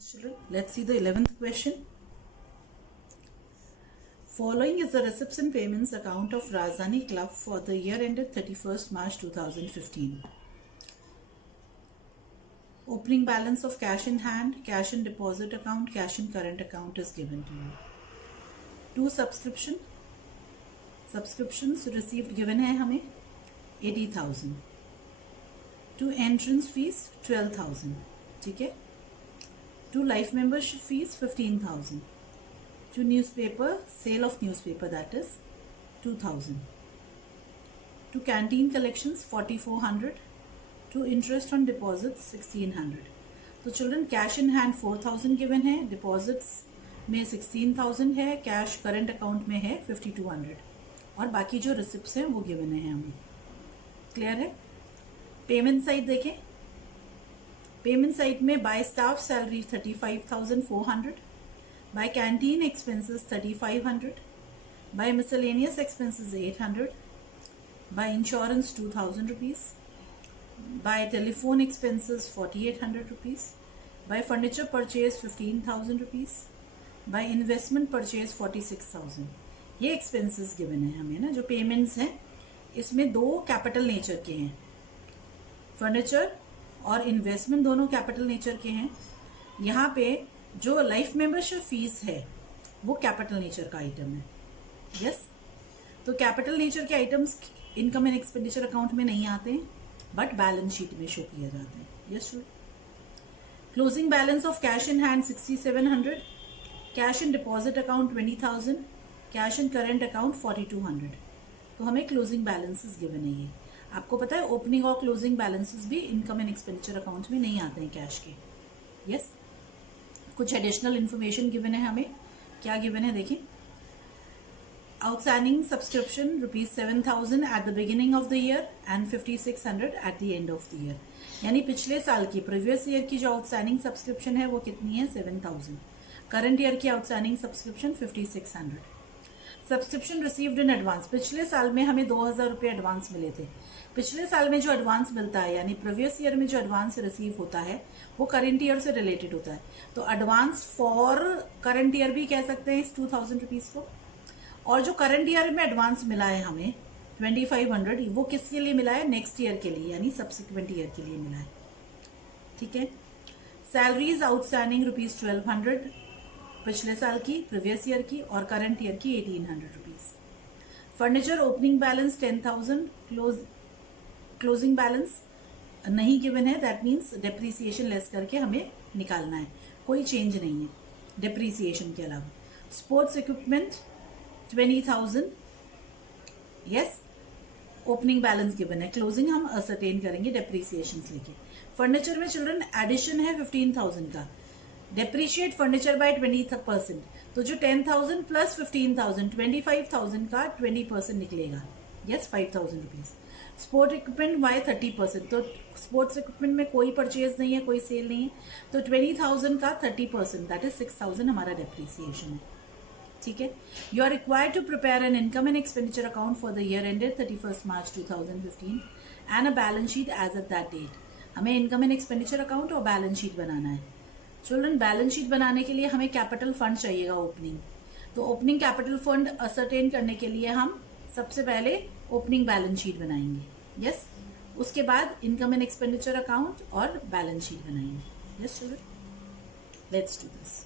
Children, let's see the 11th question. Following is the receipts and payments account of Rajdhani Club for the year ended 31st March 2015. Opening balance of cash in hand, cash in deposit account, cash in current account is given to you. Two subscriptions received given है हमें 80,000. Two entrance fees 12,000. ठीक है. Two life membership fees 15,000. Two newspaper, sale of newspaper, that is 2,000. Two canteen collections 4,400. Two interest on deposits 1,600. तो children cash in hand 4,000 given है, deposits में 16,000 है, cash current account में है 5,200 और बाकी जो रिसिप्ट्स हैं वो गिवन है हमें. क्लियर है. पेमेंट साइड देखें. पेमेंट साइड में by staff salary 35,400, by canteen expenses 3,500, by miscellaneous expenses 800, by insurance 2,000 rupees, by telephone expenses 4,800 rupees, by furniture purchase 15,000 rupees, by investment purchase 46,000. ये एक्सपेंसेस गिवन है हमें ना. जो पेमेंट्स हैं इसमें दो कैपिटल नेचर के हैं, फर्नीचर और इन्वेस्टमेंट दोनों कैपिटल नेचर के हैं. यहाँ पे जो लाइफ मेंबरशिप फीस है वो कैपिटल नेचर का आइटम है. यस. तो कैपिटल नेचर के items income and expenditure account में नहीं आते हैं बट बैलेंस शीट में शो किया जाते हैं. Yes. Closing balance of cash in hand 6,700, cash in deposit account 20,000, cash in current account 4,200. तो हमें क्लोजिंग बैलेंसेस गिवन है. ये आपको पता है ओपनिंग और क्लोजिंग बैलेंसेस भी इनकम एंड एक्सपेंडिचर अकाउंट में नहीं आते हैं कैश के. यस. कुछ एडिशनल इन्फॉर्मेशन गिवन है हमें. क्या गिवन है देखिए. Outstanding subscription ₹7,000 at the beginning of the year and 5,600 eight the end of the year. यानी पिछले साल की प्रीवियस ईयर की जो आउटस्टैंडिंग सब्सक्रिप्शन है वो कितनी है 7,000. करंट ईयर की outstanding subscription 5,600. Subscription received in advance. पिछले साल में हमें 2,000 रुपये एडवांस मिले थे. पिछले साल में जो एडवांस मिलता है यानी प्रीवियस ईयर में जो एडवांस रिसीव होता है वो करंट ईयर से रिलेटेड होता है. तो एडवांस फॉर करंट ईयर भी कह सकते हैं इस 2,000 रुपीज़ को. और जो करंट ईयर में एडवांस मिला है हमें 2,500 वो किसके लिए मिला है नेक्स्ट ईयर के लिए यानी सब्सिक्वेंट ईयर के लिए मिला है. ठीक है. सैलरीज आउटस्टैंडिंग ₹1,200 पिछले साल की प्रीवियस ईयर की और करंट ईयर की 1,800 rupees. Furniture opening balance 10,000, closing balance नहीं गिवन है. दैट मीन्स डेप्रीसिएशन लेस करके हमें निकालना है. कोई चेंज नहीं है डेप्रीसिएशन के अलावा. Sports equipment 20,000. Yes. Opening balance given है. क्लोजिंग हम असरटेन करेंगे डेप्रीसिएशन लेके. फर्नीचर में चिल्ड्रन एडिशन है 15,000 का. Depreciate furniture bye 20%. तो जो 10,000 प्लस 15,000 25,000 का 20% निकलेगा. Yes. 5,000 rupees. Sport equipment by 30%. तो स्पोर्ट्स इक्विपमेंट में कोई परचेज नहीं है, कोई सेल नहीं है. तो 20,000 का 30% दैट इज 6,000 हमारा डेप्रीसिएशन है. ठीक है. You are required to prepare an income and expenditure account for the year ended 31st March 2015 and a balance sheet as at that date. हमें इनकम एंड एक्सपेंडिचर अकाउंट और balance sheet बनाना है. Children balance sheet बनाने के लिए हमें capital fund चाहिएगा opening. तो ओपनिंग कैपिटल फंड असरटेन करने के लिए हम सबसे पहले ओपनिंग बैलेंस शीट बनाएंगे. यस. उसके बाद इनकम एंड एक्सपेंडिचर अकाउंट और बैलेंस शीट बनाएंगे. Yes children. Let's do this.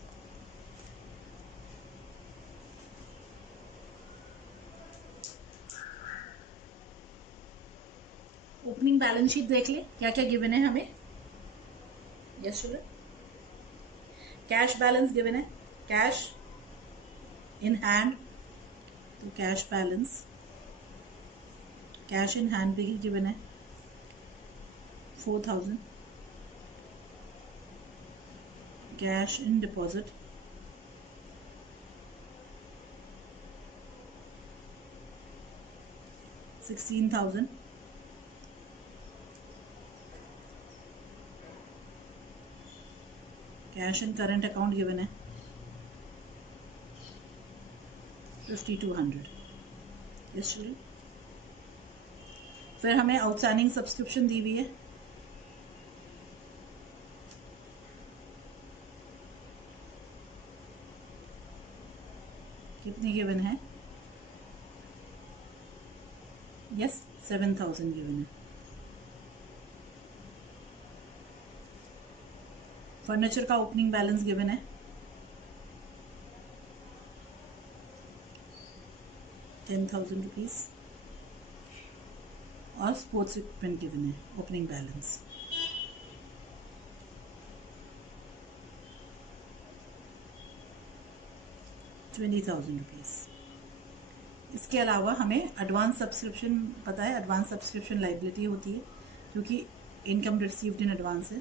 Opening balance sheet देख ले क्या क्या गिवन है हमें. Yes children. Cash balance given है. कैश इन हैंड तो cash balance cash in hand भी गिवन है 4,000. Cash in deposit 16,000. Cash in current account given है 5,200. Yes children. फिर हमें आउटस्टैंडिंग सब्सक्रिप्शन दी हुई है कितनी गिवन है? यस 7,000 गिवन है। फर्नीचर का ओपनिंग बैलेंस गिवन है 10,000 रुपीज़ और स्पोर्ट्स इक्विपमेंट गिवन है ओपनिंग बैलेंस 20,000 रुपीज़। इसके अलावा हमें एडवांस सब्सक्रिप्शन पता है, एडवांस सब्सक्रिप्शन लाइबिलिटी होती है क्योंकि इनकम रिसीव्ड इन एडवांस है।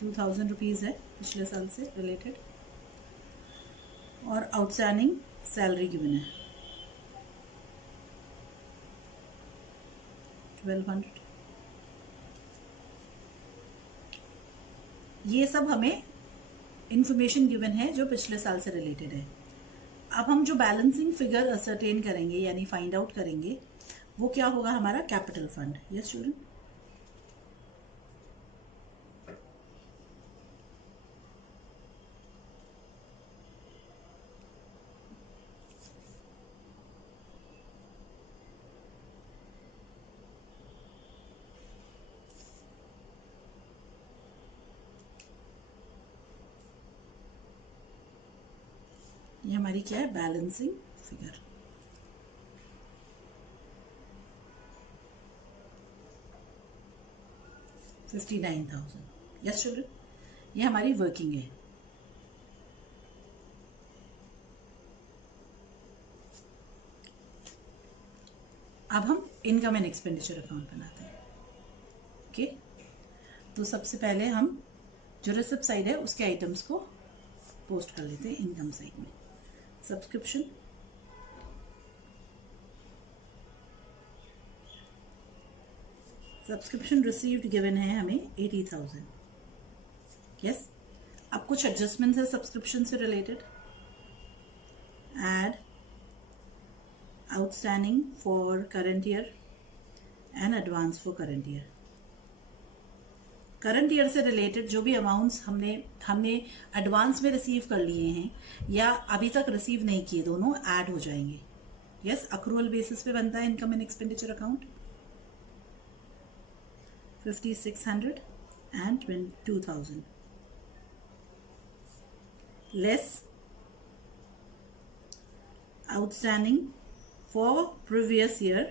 ₹2,000 है पिछले साल से रिलेटेड और आउटस्टैंडिंग सैलरी गिवन है 1,200। ये सब हमें इंफॉर्मेशन गिवन है जो पिछले साल से रिलेटेड है। अब हम जो बैलेंसिंग फिगर असरटेन करेंगे यानी फाइंड आउट करेंगे वो क्या होगा? हमारा कैपिटल फंड। यस स्टूडेंट, ये हमारी क्या है? Balancing figure. $59,000। यस चिल्ड्रन, ये हमारी वर्किंग है। अब हम इनकम एंड एक्सपेंडिचर अकाउंट बनाते हैं। ओके, तो सबसे पहले हम जो रिसिप्ट साइड है उसके आइटम्स को पोस्ट कर लेते हैं इनकम साइड में। सब्सक्रिप्शन, सब्सक्रिप्शन रिसीव्ड गिवन है हमें 80,000। यस, अब कुछ एडजस्टमेंट है सब्सक्रिप्शन से related. Add outstanding for current year and advance for current year. Current year से रिलेटेड जो भी अमाउंट्स हमने एडवांस में रिसीव कर लिए हैं या अभी तक रिसीव नहीं किए, दोनों ऐड हो जाएंगे। यस, अक्रूवल बेसिस पे बनता है income and expenditure account. 5,600 and 2,000 less outstanding for previous year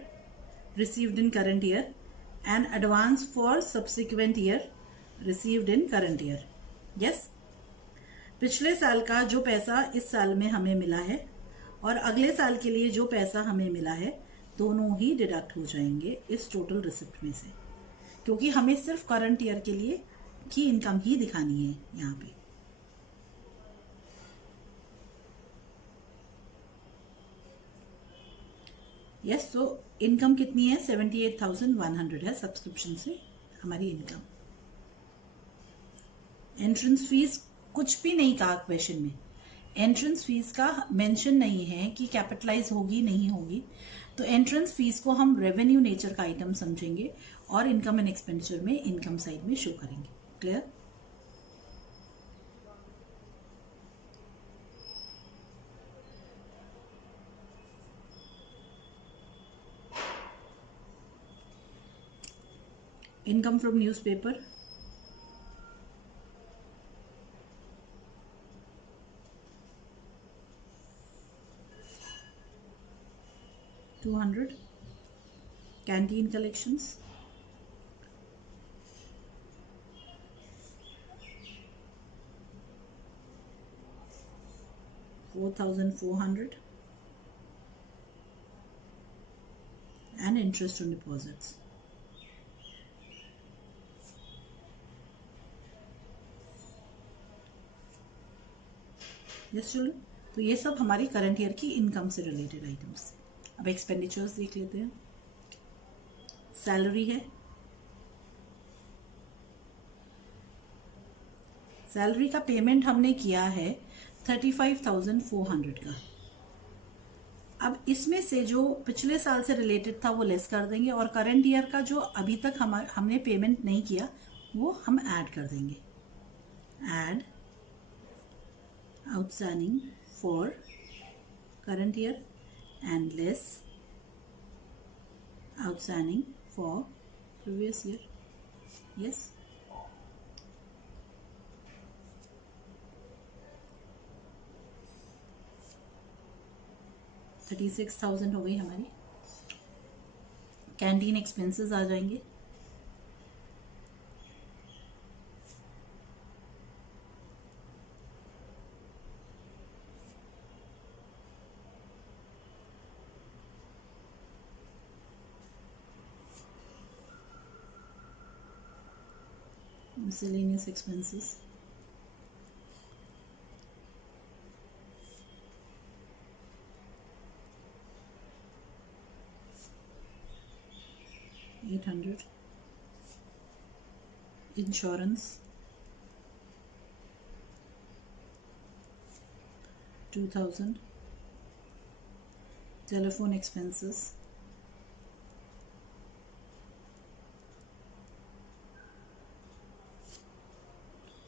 received in current year and advance for subsequent year received in current year. Yes, पिछले साल का जो पैसा इस साल में हमें मिला है और अगले साल के लिए जो पैसा हमें मिला है दोनों ही डिडक्ट हो जाएंगे इस टोटल रिसिप्ट में से, क्योंकि हमें सिर्फ करंट ईयर के लिए की इनकम ही दिखानी है यहाँ पे। यस, तो इनकम कितनी है? 78,100 है सब्सक्रिप्शन से हमारी इनकम। एंट्रेंस फीस कुछ भी नहीं कहा क्वेश्चन में, एंट्रेंस फीस का मेंशन नहीं है कि कैपिटलाइज होगी नहीं होगी, तो एंट्रेंस फीस को हम रेवेन्यू नेचर का आइटम समझेंगे और इनकम एंड एक्सपेंडिचर में इनकम साइड में शो करेंगे। Clear? Income from newspaper, $200, canteen collections, $4,400 and interest on deposits। Yes children, तो ये सब हमारी करंट ईयर की इनकम से रिलेटेड आइटम्स। अब एक्सपेंडिचर्स देख लेते हैं। सैलरी है, सैलरी का पेमेंट हमने किया है 35,400 का। अब इसमें से जो पिछले साल से रिलेटेड था वो लेस कर देंगे, और करंट ईयर का जो अभी तक हमने पेमेंट नहीं किया वो हम ऐड कर देंगे. Add outstanding for current year and less outstanding for previous year. Yes. 36,000 हो गई हमारी. कैंटीन एक्सपेंसेस आ जाएंगे. miscellaneous expenses. $800. Insurance. 2,000. Telephone expenses.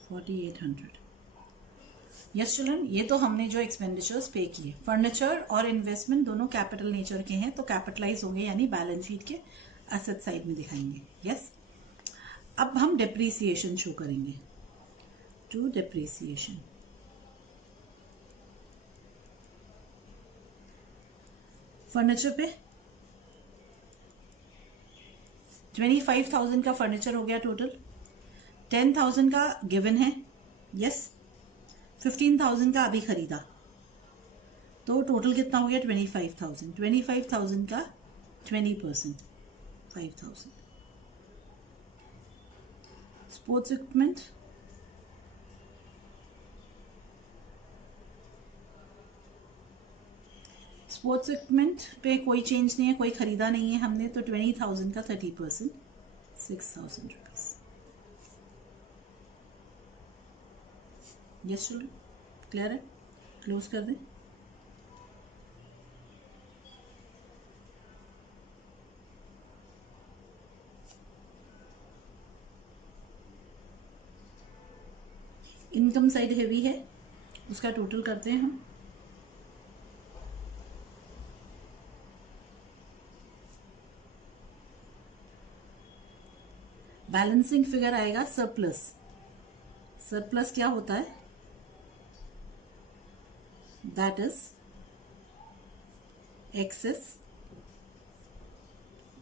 4,800. Yes children, ये तो हमने जो एक्सपेंडिचर्स पे किए. फर्नीचर और इन्वेस्टमेंट दोनों कैपिटल नेचर के हैं, तो कैपिटलाइज होंगे, यानी बैलेंस शीट के एसेट साइड में दिखाएंगे. यस. अब हम डेप्रीसिएशन शो करेंगे. To depreciation. फर्नीचर पे 25,000 का फर्नीचर हो गया टोटल. 10,000 का गिवन है. यस. 15,000 का अभी खरीदा, तो टोटल कितना हो गया? 25,000. 25,000 का 20%, 5,000. Sports equipment. स्पोर्ट्स इक्विपमेंट पे कोई चेंज नहीं है, कोई खरीदा नहीं है हमने, तो 20,000 का 30%, 6,000 रुपीज. यस चिल्ड्रन, क्लियर है? क्लोज कर दें. इनकम साइड हेवी है, उसका टोटल करते हैं हम. बैलेंसिंग फिगर आएगा सरप्लस. सरप्लस क्या होता है? That is excess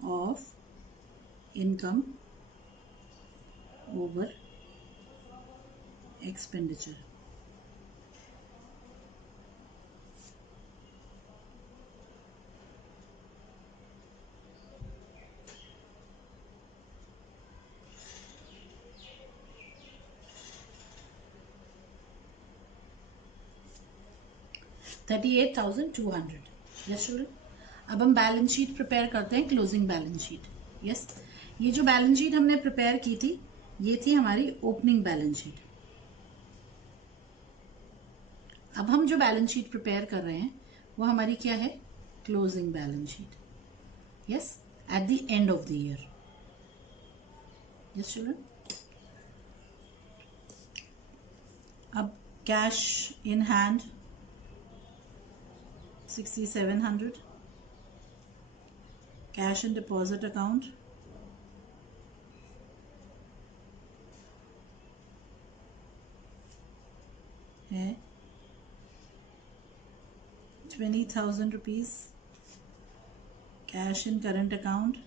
of income over expenditure. $38,200. Yes children. अब हम बैलेंस शीट प्रिपेयर करते हैं, क्लोजिंग बैलेंस शीट. यस. ये जो बैलेंस शीट हमने प्रिपेयर की थी, ये थी हमारी ओपनिंग बैलेंस शीट. अब हम जो बैलेंस शीट प्रिपेयर कर रहे हैं वो हमारी क्या है? Closing balance sheet. Yes. At the end of the year. Yes children. अब cash in hand 6,700. Cash in deposit account है 20,000 rupees. Cash in current account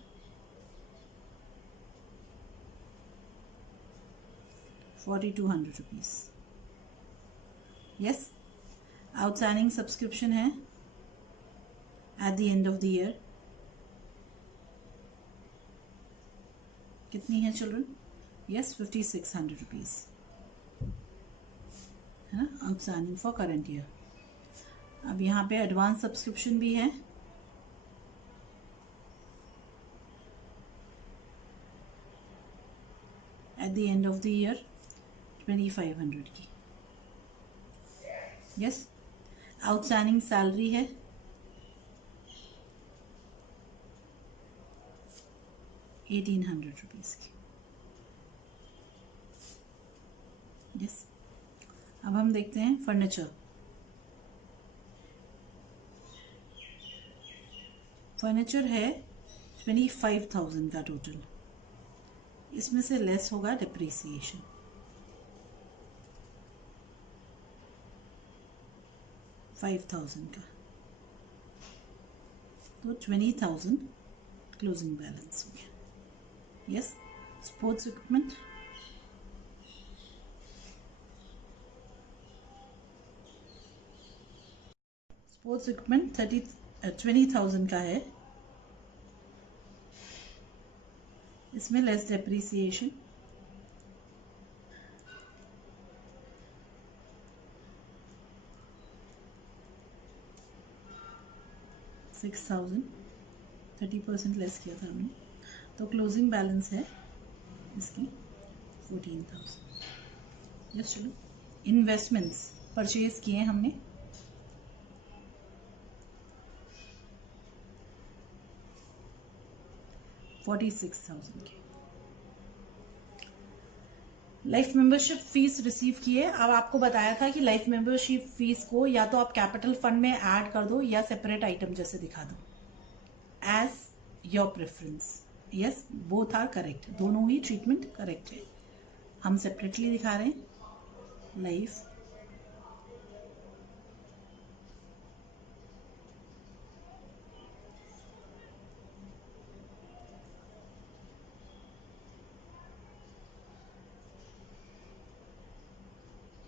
4,200 rupees. Yes. Outstanding subscription है at the end of the year. कितनी है children? Yes, 5,600 rupees है ना, outstanding for current year. अब यहाँ पे एडवांस सब्सक्रिप्शन भी है. At the end of the year 2,500 की. यस. आउटस्टैंडिंग सैलरी है 1800 रुपीज़ की। यस, अब हम देखते हैं फर्नीचर। फर्नीचर है 25,000 का टोटल, इसमें से लेस होगा डिप्रिसिएशन। $5,000 का, तो 20,000 क्लोजिंग बैलेंस हो गया। Yes, sports equipment sports equipment 20,000 का है, इसमें लेस डेप्रिसिएशन। $6,000, 30% लेस किया था हमने, तो क्लोजिंग बैलेंस है इसकी 14,000। यस, चलो इन्वेस्टमेंट्स परचेज किए हमने, $46,000 के। लाइफ मेंबरशिप फीस रिसीव किए। अब आपको बताया था कि लाइफ मेंबरशिप फीस को या तो आप कैपिटल फंड में ऐड कर दो या सेपरेट आइटम जैसे दिखा दो, as your preference. Yes, both are correct, दोनों ही ट्रीटमेंट करेक्ट है। हम सेपरेटली दिखा रहे हैं। Life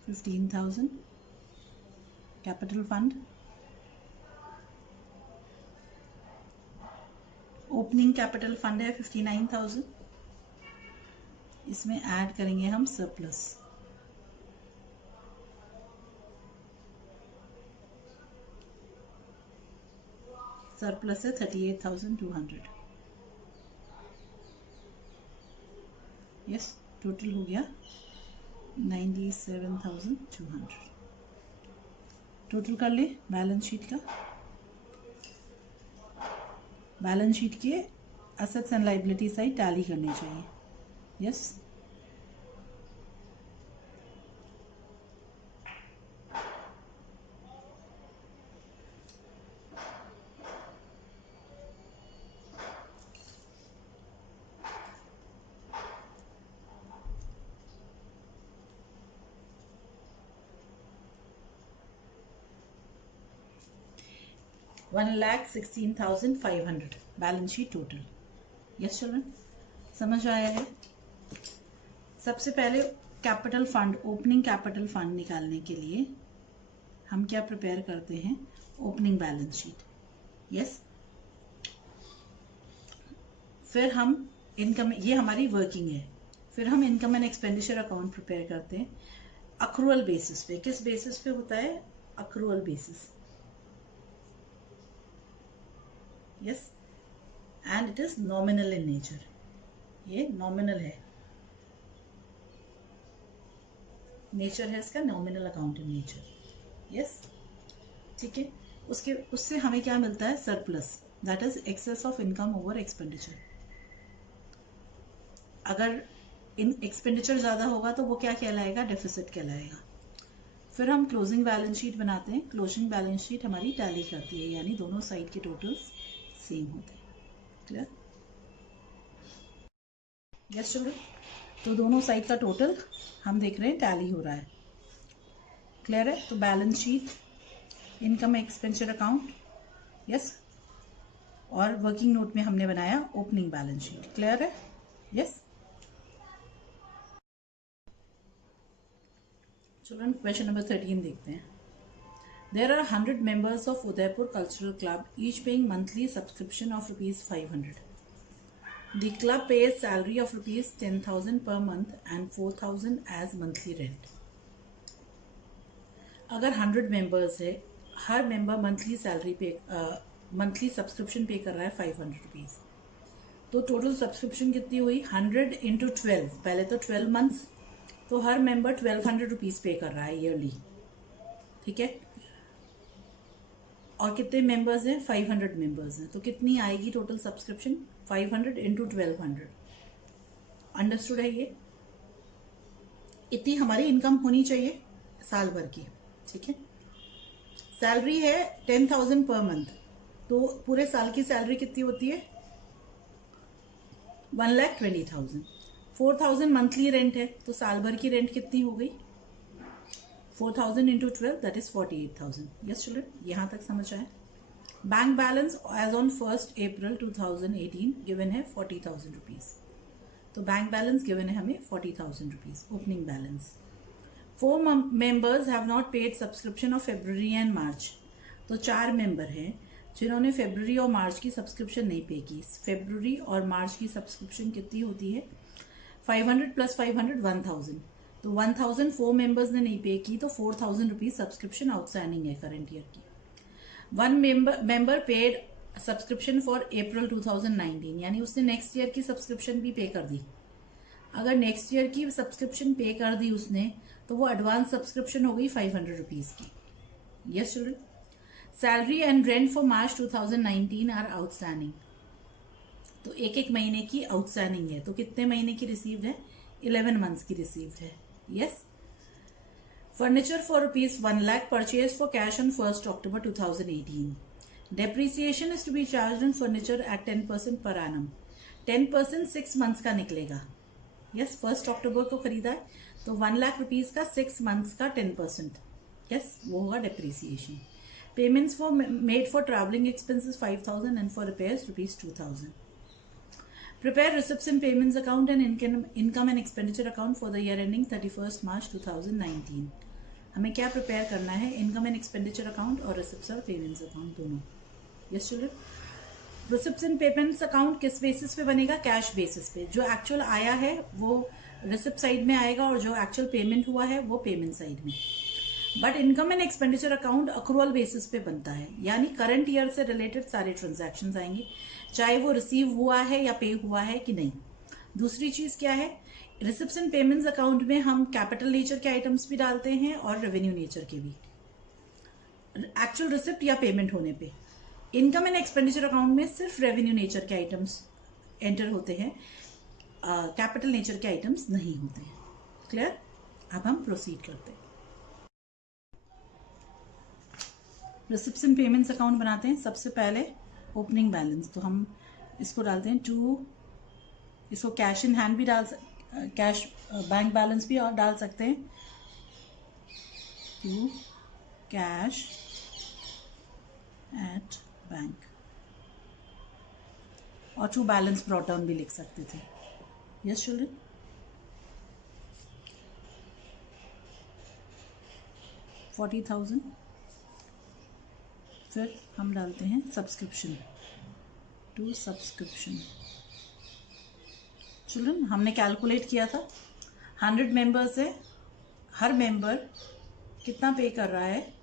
$15,000, capital fund opening capital fund है 59,000, इसमें ऐड करेंगे हम सरप्लस। सरप्लस है 38,200। यस, टोटल हो गया 97,200। टोटल कर ले बैलेंस शीट का। बैलेंस शीट के assets and liability side tally करनी चाहिए। Yes, $1,16,500 balance sheet total. Yes children, समझ आया है? सबसे पहले capital fund, opening capital fund निकालने के लिए हम क्या प्रिपेयर करते हैं? Opening balance sheet. यस, फिर हम इनकम, ये हमारी वर्किंग है, फिर हम income and expenditure account prepare करते हैं अक्रूअल बेसिस पे। किस बेसिस पे होता है? Accrual basis. Yes, and it is nominal in nature. ये नॉमिनल है, नेचर है इसका nominal account in nature. Yes, ठीक है। उससे हमें क्या मिलता है? Surplus, that is excess of income over expenditure. अगर इन एक्सपेंडिचर ज्यादा होगा तो वो क्या कहलाएगा? डेफिसिट कहलाएगा। फिर हम क्लोजिंग बैलेंस शीट बनाते हैं। क्लोजिंग बैलेंस शीट हमारी टैली करती है, यानी दोनों साइड के टोटल्स सेम होते हैं। क्लियर? यस चिल्ड्रन, तो दोनों साइड का टोटल हम देख रहे हैं टैली हो रहा है। क्लियर है? तो balance sheet, income expenditure account, yes, और वर्किंग नोट में हमने बनाया ओपनिंग बैलेंस शीट। क्लियर है? यस चिल्ड्रन, क्वेश्चन नंबर 13 देखते हैं। There are 100 members of Udaipur Cultural Club, each paying monthly subscription of ₹500. The club pays salary of ₹10,000 per month and 4,000 as monthly rent. अगर 100 members है, हर member monthly salary पे, monthly subscription पे कर रहा है ₹500, तो टोटल सब्सक्रिप्शन कितनी हुई? 100 इंटू 12, पहले तो 12 मंथ्स, तो हर मेंबर ₹1,200 पे कर रहा है ईयरली। ठीक है, और कितने मेंबर्स हैं? 500 मेंबर्स हैं। तो कितनी आएगी टोटल सब्सक्रिप्शन? 500 इंटू 1200। अंडरस्टूड है ये? इतनी हमारी इनकम होनी चाहिए साल भर की, ठीक है। सैलरी है 10,000 पर मंथ, तो पूरे साल की सैलरी कितनी होती है? 1,20,000। 4,000 मंथली रेंट है, तो साल भर की रेंट कितनी हो गई? 4,000 into 12, that is 48,000। Yes children, यहाँ तक समझ आए? Bank balance as on 1 April 2018 given है 40,000 रुपीज। तो बैंक बैलेंस गिवन है हमें 40,000 rupees, opening balance. 4 members have not paid subscription of February and March। तो 4 मेंबर हैं जिन्होंने फेब्रुवरी और मार्च की सब्सक्रिप्शन नहीं पे की। फेब्रुवरी और मार्च की सब्सक्रिप्शन कितनी होती है? 500 प्लस 500 1,000। तो 1,000 4 मेंबर्स ने नहीं पे की, तो 4,000 रुपीज सब्सक्रिप्शन आउटस्टैंडिंग है करंट ईयर की। 1 member पेड सब्सक्रिप्शन फॉर अप्रैल 2019, यानी उसने नेक्स्ट ईयर की सब्सक्रिप्शन भी पे कर दी। अगर नेक्स्ट ईयर की सब्सक्रिप्शन पे कर दी उसने, तो वो एडवांस सब्सक्रिप्शन हो गई 500 रुपीज की। Yes children. Salary and rent for March 2019 are outstanding. तो एक एक महीने की आउटस्टैंडिंग है। तो कितने महीने की रिसीव्ड है? 11 मंथ्स की रिसीव्ड है। Yes. Furniture for rupees 1 lakh purchase for cash on 1 October 2018। Depreciation is to be charge on furniture at 10% per annum. 10% 6 months का निकलेगा। यस, 1 अक्टूबर को खरीदा है, तो 1 लाख रुपीज का 6 मंथ्स का 10%। यस, वो होगा depreciation. Payments for made for travelling expenses 5,000 and for repairs rupees 2,000। Prepare receipts and payments account and income and expenditure account for the year ending 31 मार्च 2019। हमें क्या प्रिपेयर करना है? इनकम एंड एक्सपेंडिचर अकाउंट और receipts और payments account दोनों। Yes children. Receipts and payments account किस basis पे बनेगा? कैश बेसिस पे। जो एक्चुअल आया है वो रिसिप्ट साइड में आएगा और जो एक्चुअल पेमेंट हुआ है वो पेमेंट साइड में। But income and expenditure account accrual basis पे बनता है, यानी करंट ईयर से रिलेटेड सारे ट्रांजैक्शंस आएंगे, चाहे वो रिसीव हुआ है या पे हुआ है कि नहीं। दूसरी चीज क्या है? रिसिप्ट्स एंड पेमेंट्स अकाउंट में हम कैपिटल नेचर के आइटम्स भी डालते हैं और रेवेन्यू नेचर के भी, एक्चुअल रिसिप्ट या पेमेंट होने पे। इनकम एंड एक्सपेंडिचर अकाउंट में सिर्फ रेवेन्यू नेचर के आइटम्स एंटर होते हैं, कैपिटल नेचर के आइटम्स नहीं होते हैं। क्लियर? अब हम प्रोसीड करते हैं। रिसिप्ट्स एंड पेमेंट्स अकाउंट बनाते हैं। सबसे पहले ओपनिंग बैलेंस, तो हम इसको डालते हैं इसको कैश इन हैंड भी कैश बैंक बैलेंस भी और डाल सकते हैं, टू कैश एट बैंक, और टू बैलेंस ब्रॉट डाउन भी लिख सकते थे। Yes children. $40,000। फिर हम डालते हैं सब्सक्रिप्शन, टू सब्सक्रिप्शन। चिल्ड्रन, हमने कैलकुलेट किया था 100 मेंबर्स है, हर मेंबर कितना पे कर रहा है?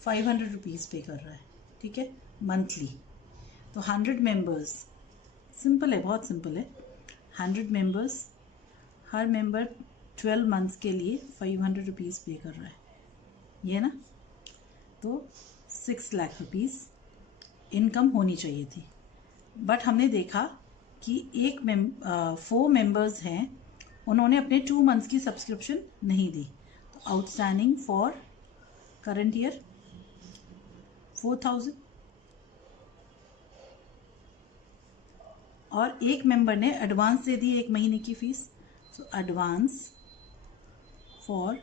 500 रुपीज़ पे कर रहा है, ठीक है, मंथली। तो 100 मेंबर्स, सिंपल है, बहुत सिंपल है। 100 मेंबर्स, हर मेंबर 12 मंथ्स के लिए 500 रुपीज़ पे कर रहा है, ये ना। तो 6 लाख रुपीज़ इनकम होनी चाहिए थी। बट हमने देखा कि 4 मेंबर्स हैं, उन्होंने अपने 2 मंथ्स की सब्सक्रिप्शन नहीं दी। तो आउटस्टैंडिंग फॉर करंट ईयर 4,000, और एक मेंबर ने एडवांस दे दी 1 महीने की फीस। तो एडवांस फॉर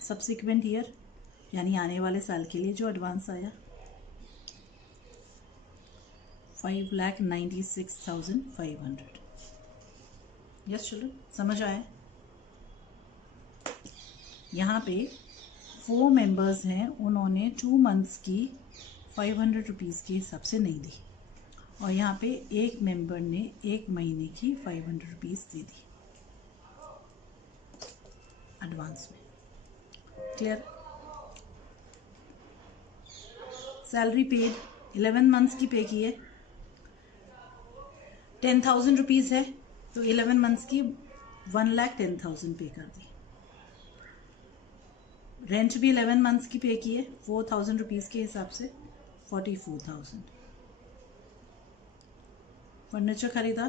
सब्सिक्वेंट ईयर, यानी आने वाले साल के लिए जो एडवांस आया 5,96,500। यस चिल्ड्रन, समझ आए? यहाँ पे 4 मेंबर्स हैं, उन्होंने 2 मंथ्स की 500 रुपीज़ के हिसाब से नहीं दी, और यहाँ पे एक मेंबर ने 1 महीने की 500 रुपीज़ दे दी एडवांस में। क्लियर? सैलरी पेड 11 मंथ्स की पे की है, 10,000 रुपीज़ है, तो 11 मंथ्स की 1,10,000 पे कर दी। रेंट भी 11 मंथ्स की पे की है 4,000 रुपीज़ के हिसाब से 44,000। फर्नीचर खरीदा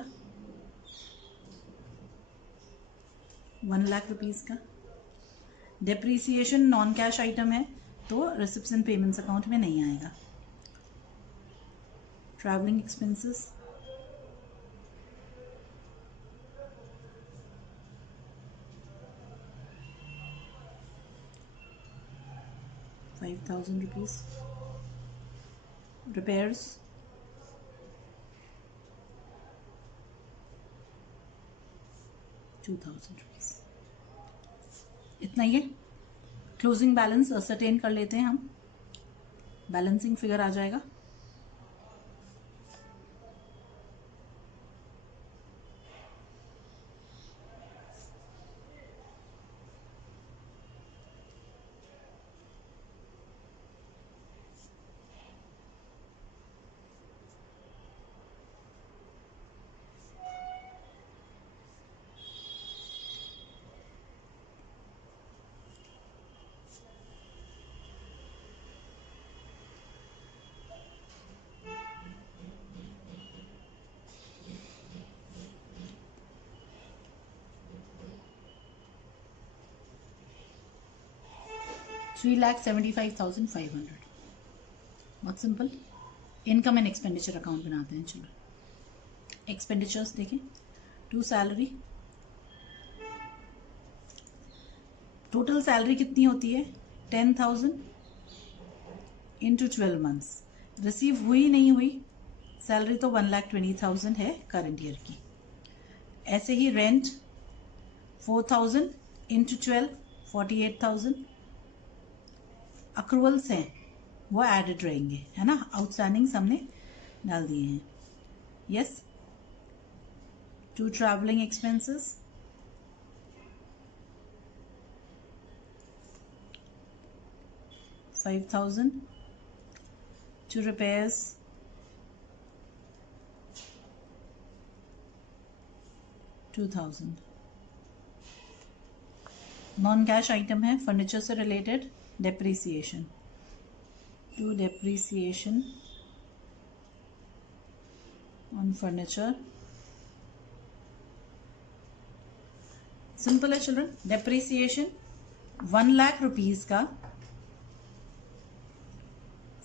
1 लाख रुपीज़ का। डिप्रिसिएशन नॉन कैश आइटम है तो रिसिप्ट्स एंड पेमेंट्स अकाउंट में नहीं आएगा। Travelling expenses 5,000 rupees. Repairs 2,000 rupees. इतना ही है। क्लोजिंग बैलेंस असरटेन कर लेते हैं हम। बैलेंसिंग फिगर आ जाएगा 3,75,500। बहुत simple. Income and expenditure account बनाते हैं। चलो एक्सपेंडिचर्स देखें। टू सैलरी, टोटल सैलरी कितनी होती है 10,000 इंटू 12 मंथ्स। रिसीव हुई नहीं हुई सैलरी तो 1,20,000 है करंट ईयर की। ऐसे ही रेंट 4,000 इंटू 12 48,000। अक्रूवल्स हैं वो एडेड रहेंगे, है ना। आउटस्टैंडिंग्स हमने डाल दिए हैं। Yes. To travelling expenses 5,000। To repairs 2,000। Non cash item है फर्नीचर से related depreciation. To depreciation on furniture. Simple है चिल्ड्रन। डेप्रिसिएशन 1 लाख रुपीज का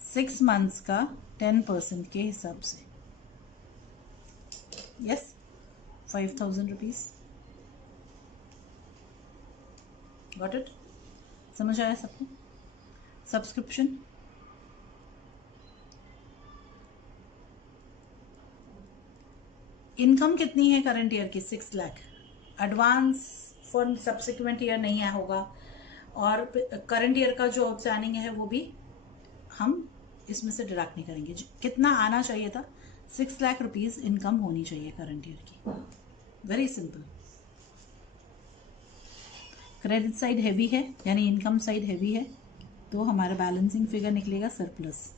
6 मंथ्स का 10% के हिसाब से। यस। 5,000 रुपीज। Got it? समझ आया सबको? सब्सक्रिप्शन इनकम कितनी है करंट ईयर की 6 lakh. Advance for subsequent year नहीं आया होगा और करंट ईयर का जो आउटस्टैंडिंग है वो भी हम इसमें से डिडक्ट नहीं करेंगे। कितना आना चाहिए था 6 लाख रुपीज इनकम होनी चाहिए करंट ईयर की। Very simple. Credit side heavy है यानी इनकम साइड हैवी है तो हमारा बैलेंसिंग फिगर निकलेगा सरप्लस।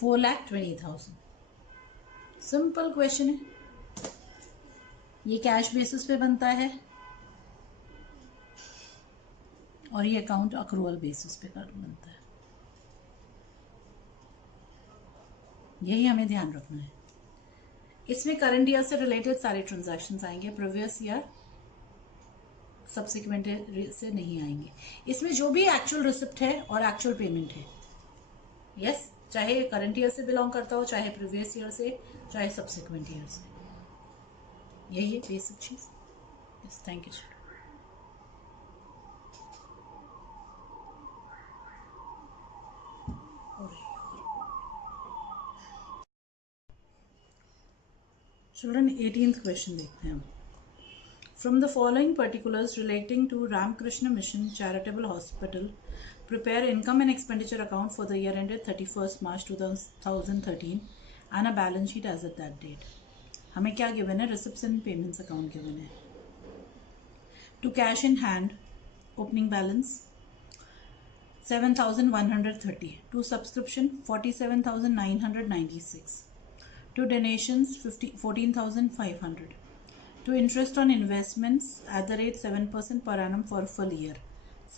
$4,20,000। सिंपल क्वेश्चन है। ये कैश बेसिस पे बनता है और ये अकाउंट अक्रूवल बेसिस पे बनता है। यही हमें ध्यान रखना है। इसमें करंट ईयर से रिलेटेड सारे ट्रांजैक्शंस आएंगे, प्रीवियस ईयर सब्सिक्वेंट से नहीं आएंगे। इसमें जो भी एक्चुअल रिसिप्ट है और एक्चुअल पेमेंट है, यस, चाहे करंट ईयर से बिलोंग करता हो, चाहे प्रीवियस ईयर से, चाहे सब्सिक्वेंट ईयर से। यही है बेसिक चीज। Yes, thank you. Children 18th question देखते हैं हम. From the following particulars relating to Ramakrishna Mission Charitable Hospital, prepare income and expenditure account for the year ended 31st March 2013 and a balance sheet as at that date. हमें क्या given है? Receipts and payments account given है. To cash in hand, opening balance 7,130. To subscription 47,996. To donations 14,500. To interest on investments at the rate 7% per annum for full year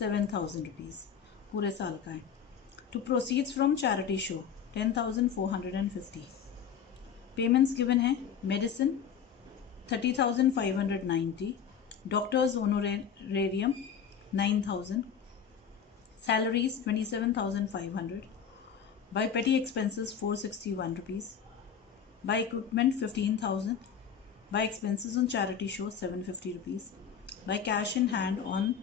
7,000 rupees पूरे साल का है. To proceeds from charity show 10,450. Payments given है medicine 30,590. Doctors honorarium 9,000. Salaries 27,500. By petty expenses 461 rupees. By equipment 15,000. By expenses on charity show 750 rupees. By cash in hand on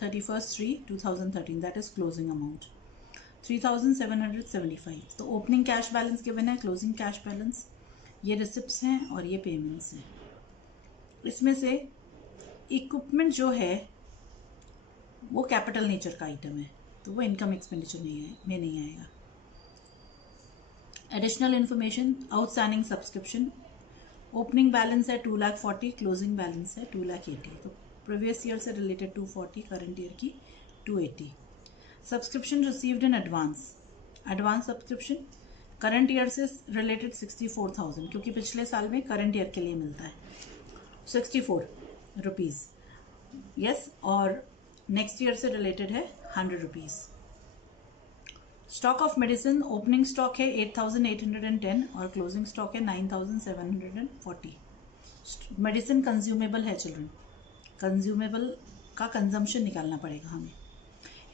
31st/3/2013, that is closing amount 3,775. तो opening cash balance given है, closing cash balance, ये receipts हैं और ये payments हैं. इसमें से equipment जो है वो कैपिटल नेचर का आइटम है, तो वो इनकम एक्सपेंडिचर में नहीं आएगा. Additional information, outstanding subscription, opening balance है 2,40,000, क्लोजिंग बैलेंस है 2,80,000. तो प्रीवियस ईयर से रिलेटेड 240, करंट ईयर की 280. Subscription received in advance, advance subscription current year से रिलेटेड 64,000, क्योंकि पिछले साल में करंट ईयर के लिए मिलता है 64 रुपीज़. यस, और नेक्स्ट ईयर से रिलेटेड है 100 rupees. Stock of medicine, opening stock है 8,810 और क्लोजिंग स्टॉक है 9,740. मेडिसिन कंज्यूमेबल है चिल्ड्रन, कंज्यूमेबल का कंजम्पशन निकालना पड़ेगा हमें.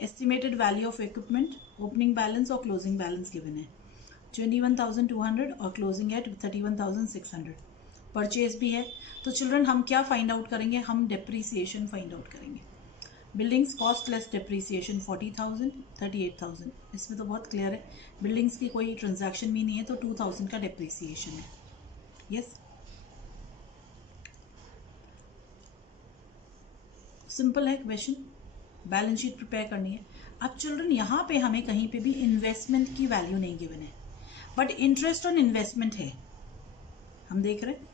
Estimated value of equipment, opening balance और क्लोजिंग बैलेंस गिवन है 21,200 और क्लोजिंग है 31,600. परचेज भी है. तो चिल्ड्रन हम क्या फाइंड आउट करेंगे? हम डेप्रीसिएशन फाइंड आउट करेंगे. Buildings cost less depreciation 40,000, 38,000. इसमें तो बहुत क्लियर है, बिल्डिंग्स की कोई ट्रांजैक्शन भी नहीं है, तो 2,000 का डेप्रीसिएशन है. यस, सिंपल है क्वेश्चन. बैलेंस शीट प्रिपेयर करनी है. अब चिल्ड्रन यहाँ पे हमें कहीं पे भी इन्वेस्टमेंट की वैल्यू नहीं गिवन है, बट इंटरेस्ट ऑन इन्वेस्टमेंट है. हम देख रहे हैं,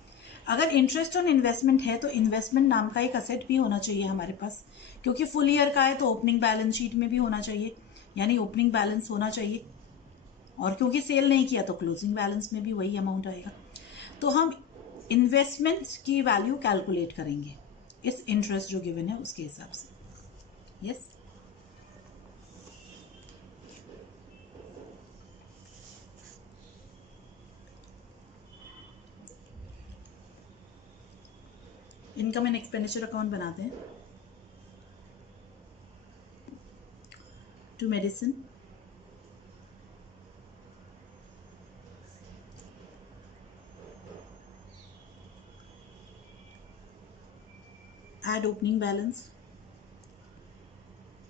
अगर इंटरेस्ट ऑन इन्वेस्टमेंट है तो इन्वेस्टमेंट नाम का एक असेट भी होना चाहिए हमारे पास, क्योंकि फुल ईयर का है तो ओपनिंग बैलेंस शीट में भी होना चाहिए, यानी ओपनिंग बैलेंस होना चाहिए. और क्योंकि सेल नहीं किया तो क्लोजिंग बैलेंस में भी वही अमाउंट आएगा. तो हम इन्वेस्टमेंट की वैल्यू कैलकुलेट करेंगे इस इंटरेस्ट जो गिवन है उसके हिसाब से. Yes, income and expenditure account बनाते हैं. To medicine, add opening balance,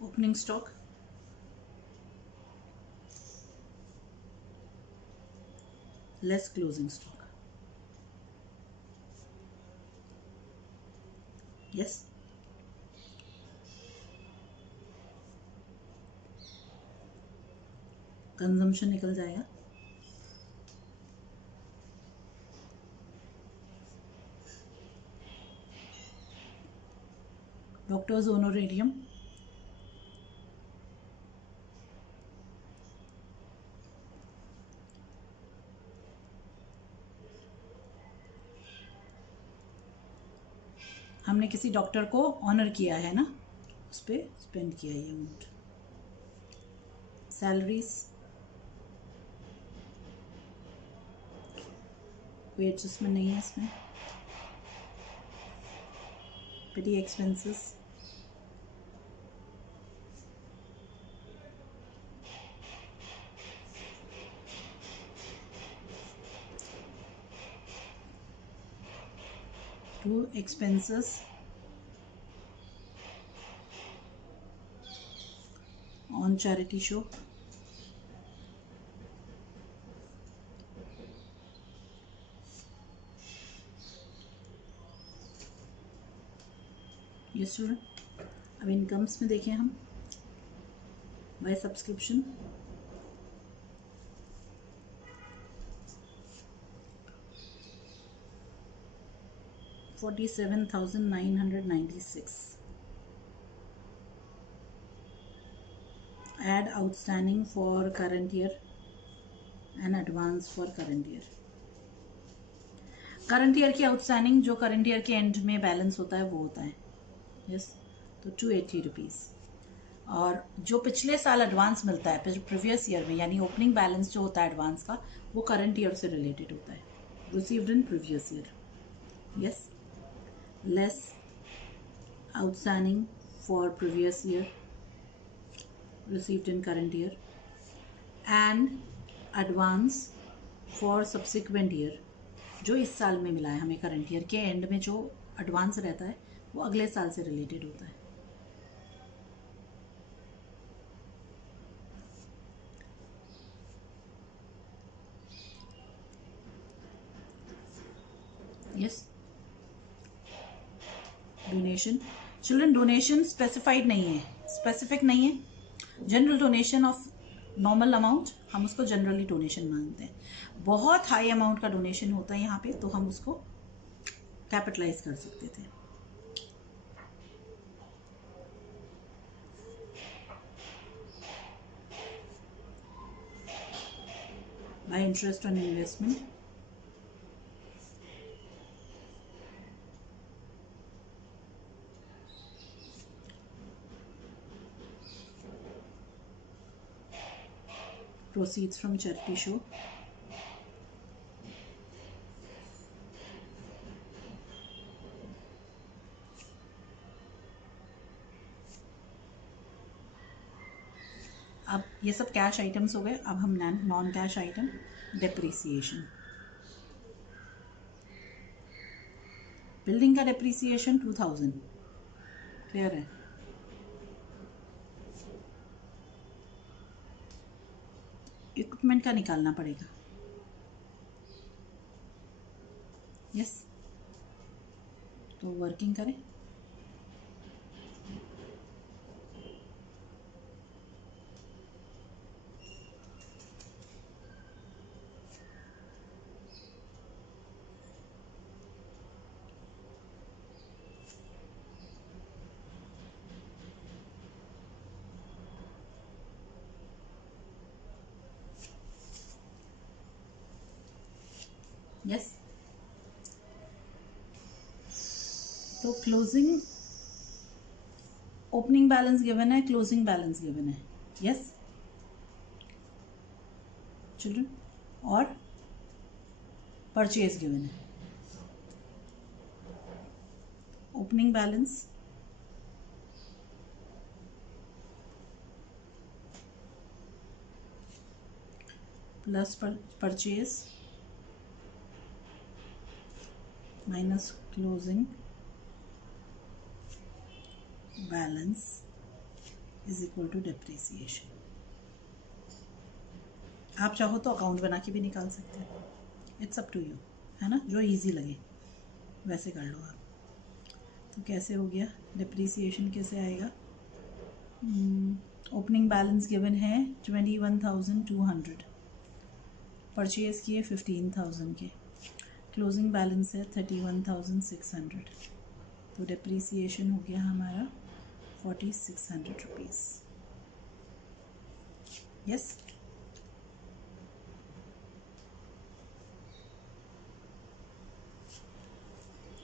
opening stock, less closing stock. Yes, consumption निकल जाएगा. डॉक्टर्स ऑनोरेरियम, हमने किसी डॉक्टर को ऑनर किया है ना, उस पर स्पेंड किया ये अमाउंट. सैलरीज, कोई एडजस्टमेंट नहीं है इसमें. Petty expenses, to expenses on charity show, ये स्टूडेंट, अब इनकम्स में देखें हम by subscription. $47,996. Add outstanding for current year and advance for current year. Current year की आउटस्टैंडिंग जो करंट ईयर के एंड में बैलेंस होता है वो होता है यस, तो 280 रुपीज़। और जो पिछले साल एडवांस मिलता है प्रीवियस ईयर में, यानी ओपनिंग बैलेंस जो होता है एडवांस का, वो करंट ईयर से रिलेटेड होता है, received in previous year. Yes, less outstanding for previous year received in current year and advance for subsequent year जो इस साल में मिला है हमें। करंट ईयर के एंड में जो एडवांस रहता है वो अगले साल से रिलेटेड होता है। Yes, donation children, donation specified नहीं है, स्पेसिफिक नहीं है। General donation of normal amount, हम उसको जनरली डोनेशन मानते हैं। बहुत हाई अमाउंट का डोनेशन होता है यहाँ पे तो हम उसको कैपिटलाइज कर सकते थे। Bye interest on investment, proceeds from charity show, अब ये सब कैश आइटम्स हो गए। अब हम non cash item, depreciation. Building का डेप्रिसिएशन 2000, क्लियर है। इक्विपमेंट का निकालना पड़ेगा। यस, तो वर्किंग करें। यस, तो क्लोजिंग ओपनिंग बैलेंस गिवन है, क्लोजिंग बैलेंस गिवन है। यस चिल्ड्रन, और परचेज गिवन है। Opening balance plus purchase minus closing balance is equal to depreciation. आप चाहो तो अकाउंट बना के भी निकाल सकते हैं, इट्स अप टू यू, है ना, जो इजी लगे वैसे कर लो आप। तो कैसे हो गया डेप्रिसिएशन, कैसे आएगा? ओपनिंग बैलेंस गिवन है 21,200, परचेज़ किए 15,000 के, क्लोजिंग बैलेंस है 31,600, तो डेप्रिसिएशन हो गया हमारा 4,600 रुपीज़। यस,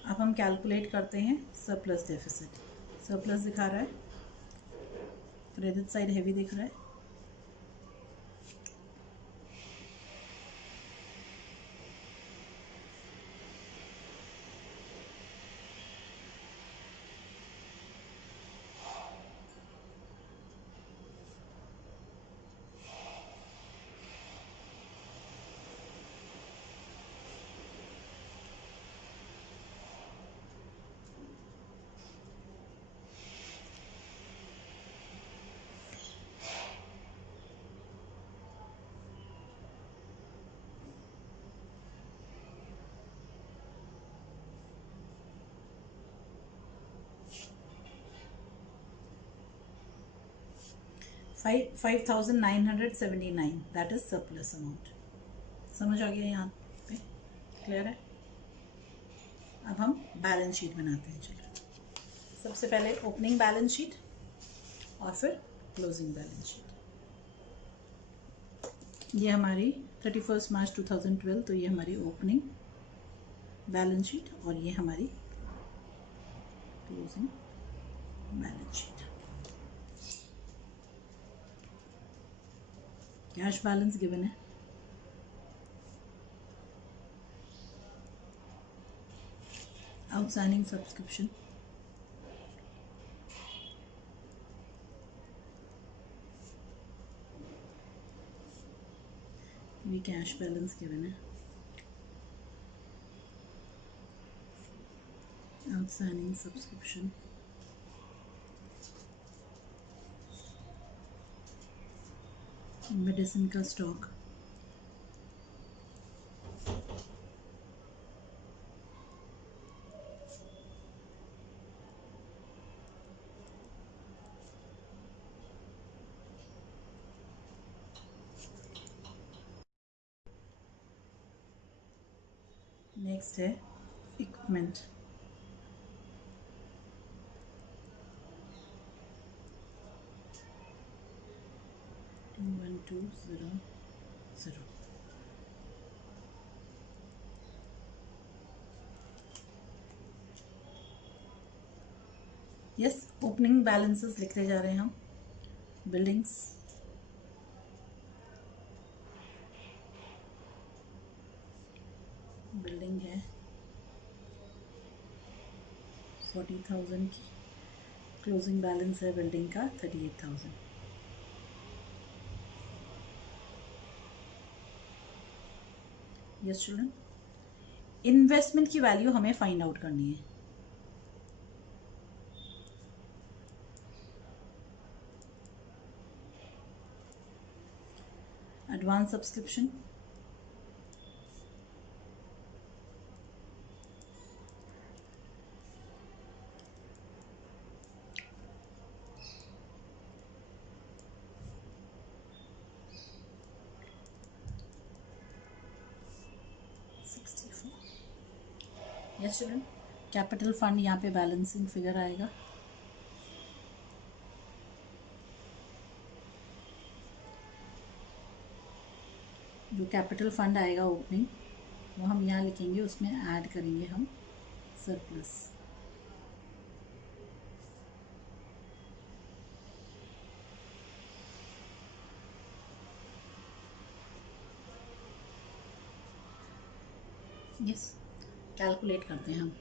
अब हम कैलकुलेट करते हैं सरप्लस डेफिसिट। सरप्लस दिखा रहा है, क्रेडिट साइड हैवी दिख रहा है। 5,979, दैट इज सरप्लस अमाउंट। समझ आ गया यहाँ पे? क्लियर है? अब हम बैलेंस शीट बनाते हैं। चलिए, सबसे पहले ओपनिंग बैलेंस शीट और फिर क्लोजिंग बैलेंस शीट। ये हमारी 31 मार्च 2012, तो ये हमारी ओपनिंग बैलेंस शीट और ये हमारी closing balance sheet. Cash balance given है, आउटस्टैंडिंग सब्सक्रिप्शन, ये कैश बैलेंस गिवन है, आउटस्टैंडिंग सब्सक्रिप्शन, मेडिसिन का स्टॉक, नेक्स्ट है equipment, to 1200। Yes, opening balances लिखते जा रहे हैं हम। बिल्डिंग्स, बिल्डिंग है 40,000 की, क्लोजिंग बैलेंस है बिल्डिंग का 38,000। यस चिल्ड्रन, इन्वेस्टमेंट की वैल्यू हमें फाइंड आउट करनी है। Advance subscription, yes children, capital fund यहाँ पे बैलेंसिंग फिगर आएगा। जो कैपिटल फंड आएगा ओपनिंग, वो हम यहाँ लिखेंगे, उसमें ऐड करेंगे हम सरप्लस। यस, कैलकुलेट करते हैं हम।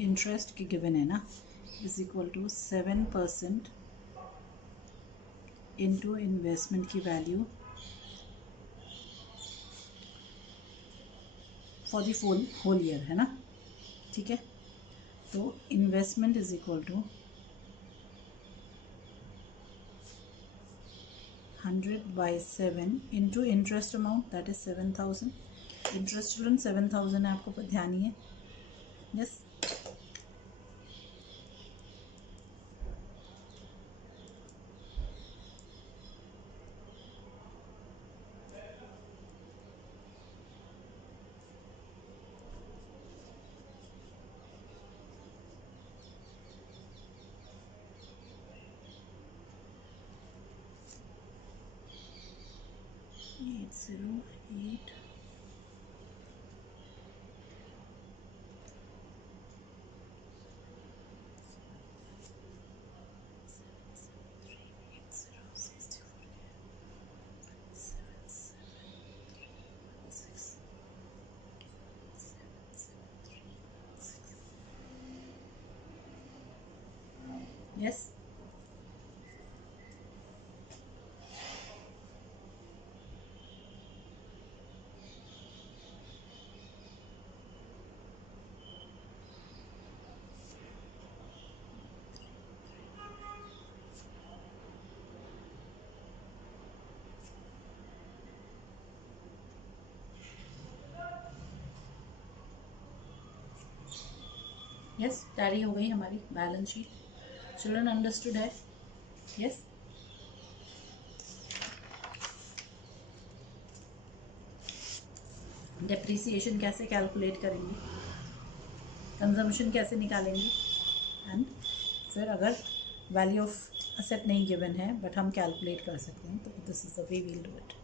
इंटरेस्ट की गिवन है ना, is equal to 7% into investment की value for the whole year, है ना? ठीक है, तो investment is equal to 100/7 into interest amount, that is 7,000। Interest student 7,000 है, आपको ध्यान ही है। Yes, at 8 7, 7, 6 yes, yes, tally हो गई हमारी बैलेंस शीट। चिल्ड्रन अंडरस्टूड है? यस। डेप्रिसिएशन कैसे कैलकुलेट करेंगे, कंजम्पशन कैसे निकालेंगे, एंड फिर अगर वैल्यू ऑफ असेट नहीं गिवन है बट हम कैलकुलेट कर सकते हैं तो this is the way we'll do it.